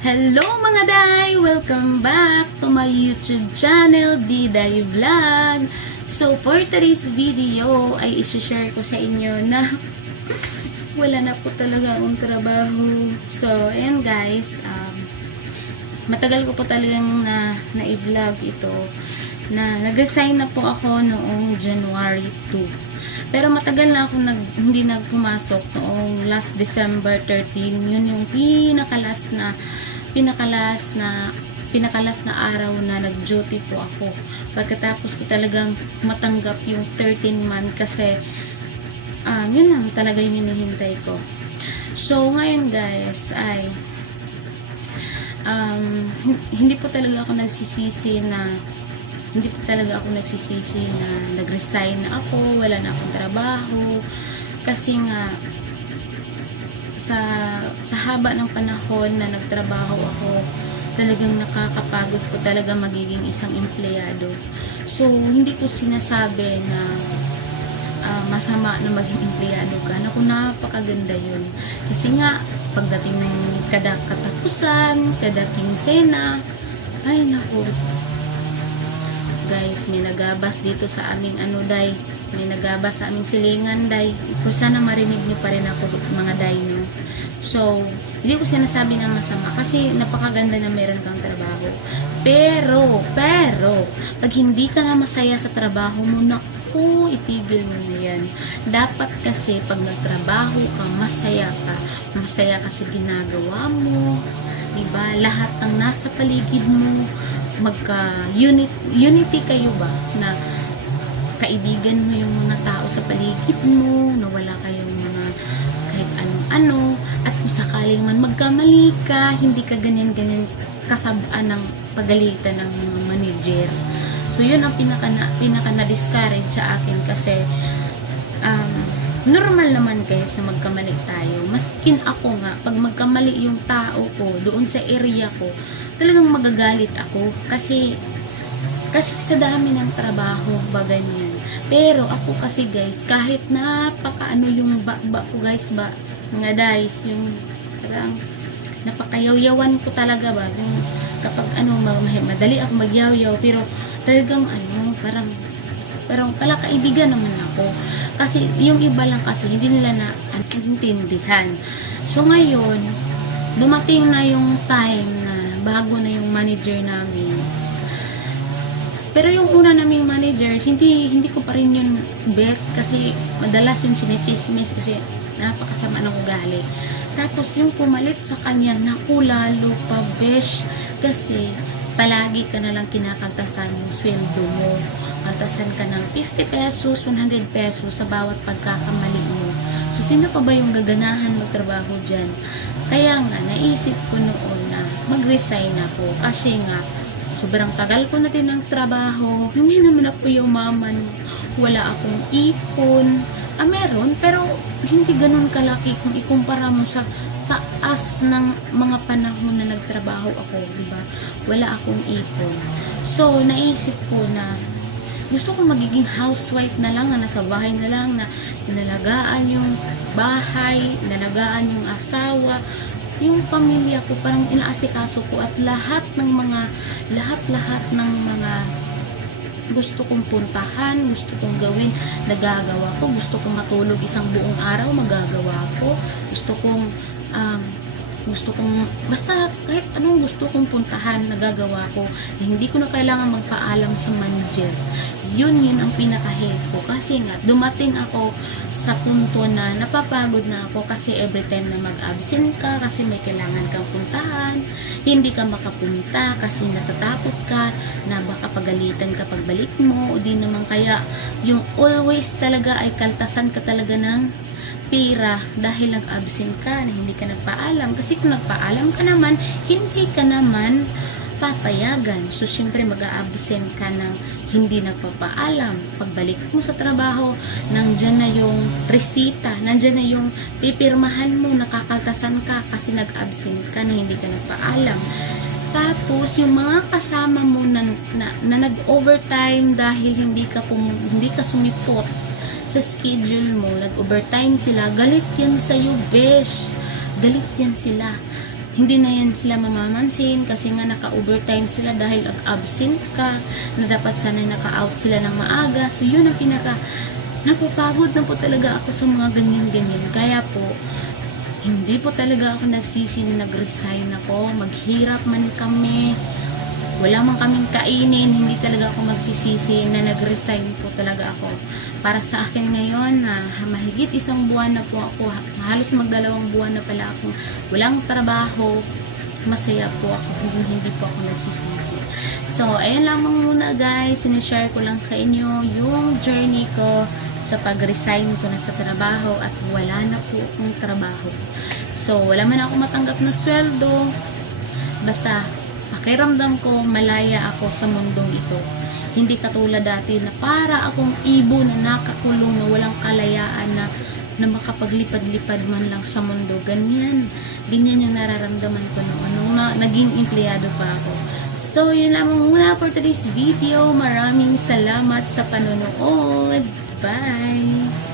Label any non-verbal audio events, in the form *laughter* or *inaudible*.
Hello mga day! Welcome back to my YouTube channel, Diday Vlog. So, for today's video, ay isi-share ko sa inyo na *laughs* wala na po talaga akong trabaho. So, ayan guys, um, matagal ko po talagang na, na-vlog ito na nag-resign na po ako noong January 2. Pero matagal na ako nag, hindi nagpumasok noong last December 13. Yun yung pinakalas na pinakalas na pinakalas na araw na nag-duty po ako. Pagkatapos ko talagang matanggap yung 13 month kasi um, yun lang talaga yung hinihintay ko. So, ngayon guys, ay um, hin- hindi po talaga ako nagsisisi na hindi po talaga ako nagsisisi na nag-resign na ako, wala na akong trabaho. Kasi nga, sa, sa haba ng panahon na nagtrabaho ako, talagang nakakapagod ko talaga magiging isang empleyado. So, hindi ko sinasabi na ah, masama na maging empleyado ka. Naku, napakaganda yun. Kasi nga, pagdating ng kada katapusan, kada kinsena, ay naku, guys, may nagabas dito sa aming ano, day. May nagabas sa aming silingan, day. Pero sana marinig niyo pa rin ako, mga day, no? So, hindi ko sinasabi na masama kasi napakaganda na meron kang trabaho. Pero, pero, pag hindi ka na masaya sa trabaho mo, naku, itigil mo na yan. Dapat kasi pag nagtrabaho ka, masaya ka. Masaya ka sa ginagawa mo. Diba? Lahat ng nasa paligid mo, magka unit, unity kayo ba na kaibigan mo yung mga tao sa paligid mo, na wala kayong mga kahit anong-ano, at kung sakaling man magkamali ka, hindi ka ganyan-ganyan kasabaan ng pagalitan ng manager. So, yun ang pinaka na, pinaka na-discourage sa akin kasi um, normal naman guys na magkamali tayo. Maskin ako nga, pag magkamali yung tao ko doon sa area ko, talagang magagalit ako kasi kasi sa dami ng trabaho ba ganyan. Pero ako kasi guys, kahit napakaano yung ba, ko guys ba, mga day, yung parang napakayaw-yawan ko talaga ba, yung kapag ano, ma- ma- madali ako magyaw-yaw, pero talagang ano, parang parang pala kaibigan naman ako. Kasi yung iba lang kasi hindi nila na intindihan. So ngayon, dumating na yung time na bago na yung manager namin. Pero yung una naming manager, hindi hindi ko pa rin yun bet kasi madalas yung sinichismis kasi napakasama ng ugali. Tapos yung pumalit sa kanya, naku lalo pa besh kasi palagi ka na lang kinakaltasan yung sweldo mo. Kaltasan ka ng 50 pesos, 100 pesos sa bawat pagkakamali mo. So, sino pa ba yung gaganahan magtrabaho dyan? Kaya nga, naisip ko noon na mag-resign ako kasi nga, sobrang tagal ko na din ng trabaho. Hindi naman ako yung maman. Wala akong ipon. Ah, meron, pero hindi ganun kalaki kung ikumpara mo sa taas ng mga panahon na nagtrabaho ako, di ba? Wala akong ipon. So, naisip ko na gusto ko magiging housewife na lang, na nasa bahay na lang, na inalagaan yung bahay, inalagaan yung asawa, yung pamilya ko, parang inaasikaso ko at lahat ng mga, lahat-lahat ng mga gusto kong puntahan, gusto kong gawin, nagagawa ko, gusto kong matulog isang buong araw, magagawa ko, gusto kong um, gusto kong, basta kahit anong gusto kong puntahan, nagagawa ko, hindi ko na kailangan magpaalam sa manager. Yun yun ang pinaka-hate ko. Kasi nga, dumating ako sa punto na napapagod na ako kasi every time na mag-absent ka, kasi may kailangan kang puntahan, hindi ka makapunta kasi natatakot ka na baka pagalitan ka pagbalik mo, o di naman kaya yung always talaga ay kaltasan ka talaga ng pera dahil nag-absent ka na hindi ka nagpaalam. Kasi kung nagpaalam ka naman, hindi ka naman papayagan. So, syempre mag-absent ka ng hindi nagpapaalam. Pagbalik mo sa trabaho, nandyan na yung resita, nandyan na yung pipirmahan mo, nakakaltasan ka kasi nag-absent ka na hindi ka nagpaalam. Tapos, yung mga kasama mo na, na, na nag-overtime dahil hindi ka, pum, hindi ka sumipot sa schedule mo, nag-overtime sila, galit yan sa'yo, besh. Galit yan sila. Hindi na yan sila mamamansin kasi nga naka-overtime sila dahil absent ka na dapat sana naka-out sila ng maaga. So yun ang pinaka napapagod na po talaga ako sa mga ganyan-ganyan. Kaya po, hindi po talaga ako nagsisi na nag-resign ako. Maghirap man kami. Wala man kaming kainin. Hindi talaga ako magsisisi na nag-resign po talaga ako. Para sa akin ngayon na mahigit isang buwan na po ako. Halos magdalawang buwan na pala ako. Walang trabaho. Masaya po ako. Hindi, hindi po ako nagsisisi. So, ayun lamang muna guys. Sinishare ko lang sa inyo yung journey ko sa pag-resign ko na sa trabaho at wala na po akong trabaho. So, wala man ako matanggap na sweldo. Basta, pakiramdam ko, malaya ako sa mundong ito. Hindi katulad dati na para akong ibo na nakakulong na walang kalayaan na na makapaglipad-lipad man lang sa mundo. Ganyan. Ganyan yung nararamdaman ko noon. Nung na, naging empleyado pa ako. So, yun lamang muna for today's video. Maraming salamat sa panonood. Bye!